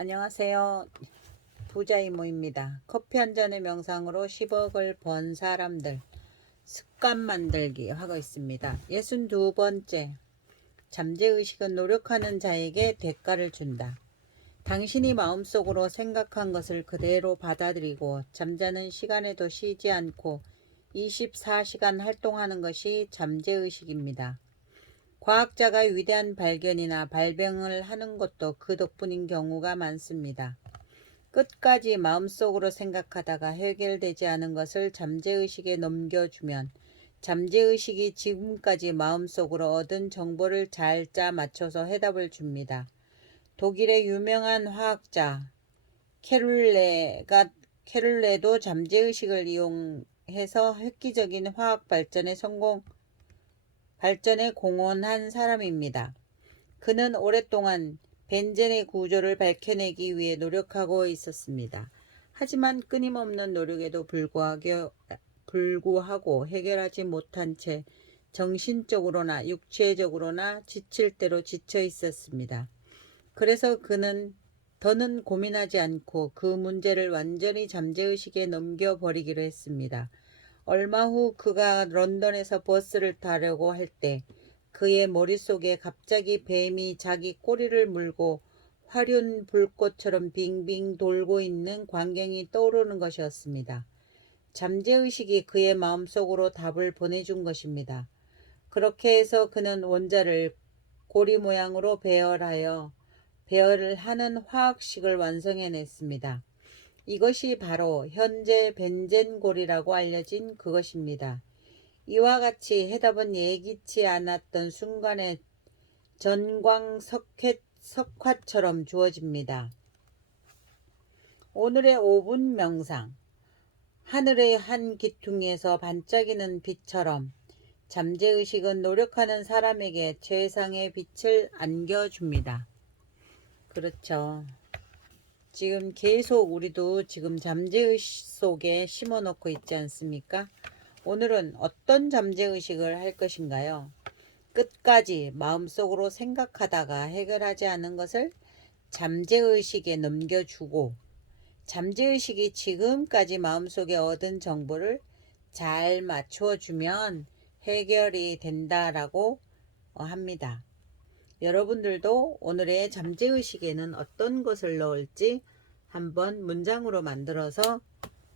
안녕하세요. 부자 이모입니다. 커피 한 잔의 명상으로 10억을 번 사람들 습관 만들기 하고 있습니다. 62번째 잠재의식은 노력하는 자에게 대가를 준다. 당신이 마음속으로 생각한 것을 그대로 받아들이고 잠자는 시간에도 쉬지 않고 24시간 활동하는 것이 잠재의식입니다. 과학자가 위대한 발견이나 발병을 하는 것도 그 덕분인 경우가 많습니다. 끝까지 마음속으로 생각하다가 해결되지 않은 것을 잠재의식에 넘겨주면 잠재의식이 지금까지 마음속으로 얻은 정보를 잘 짜 맞춰서 해답을 줍니다. 독일의 유명한 화학자 케룰레가 케룰레도 잠재의식을 이용해서 획기적인 화학 발전에 성공 발전에 공헌한 사람입니다. 그는 오랫동안 벤젠의 구조를 밝혀내기 위해 노력하고 있었습니다. 하지만 끊임없는 노력에도 불구하고, 해결하지 못한 채 정신적으로나 육체적으로나 지칠 대로 지쳐 있었습니다. 그래서 그는 더는 고민하지 않고 그 문제를 완전히 잠재의식에 넘겨버리기로 했습니다. 얼마 후 그가 런던에서 버스를 타려고 할 때 그의 머릿속에 갑자기 뱀이 자기 꼬리를 물고 화륜 불꽃처럼 빙빙 돌고 있는 광경이 떠오르는 것이었습니다. 잠재의식이 그의 마음속으로 답을 보내준 것입니다. 그렇게 해서 그는 원자를 고리 모양으로 배열하여 배열을 하는 화학식을 완성해냈습니다. 이것이 바로 현재 벤젠골이라고 알려진 그것입니다. 이와 같이 해답은 예기치 않았던 순간에 전광석화 처럼 주어집니다. 오늘의 5분 명상 하늘의 한 기퉁에서 반짝이는 빛처럼 잠재의식은 노력하는 사람에게 최상의 빛을 안겨줍니다. 그렇죠. 지금 계속 우리도 지금 잠재의식 속에 심어 놓고 있지 않습니까? 오늘은 어떤 잠재의식을 할 것인가요? 끝까지 마음속으로 생각하다가 해결하지 않은 것을 잠재의식에 넘겨주고 잠재의식이 지금까지 마음속에 얻은 정보를 잘 맞춰주면 해결이 된다라고 합니다. 여러분들도 오늘의 잠재의식에는 어떤 것을 넣을지 한번 문장으로 만들어서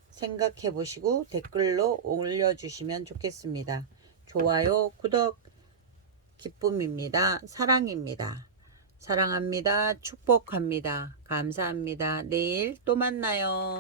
생각해 보시고 댓글로 올려주시면 좋겠습니다. 좋아요, 구독, 기쁨입니다. 사랑입니다. 사랑합니다. 축복합니다. 감사합니다. 내일 또 만나요.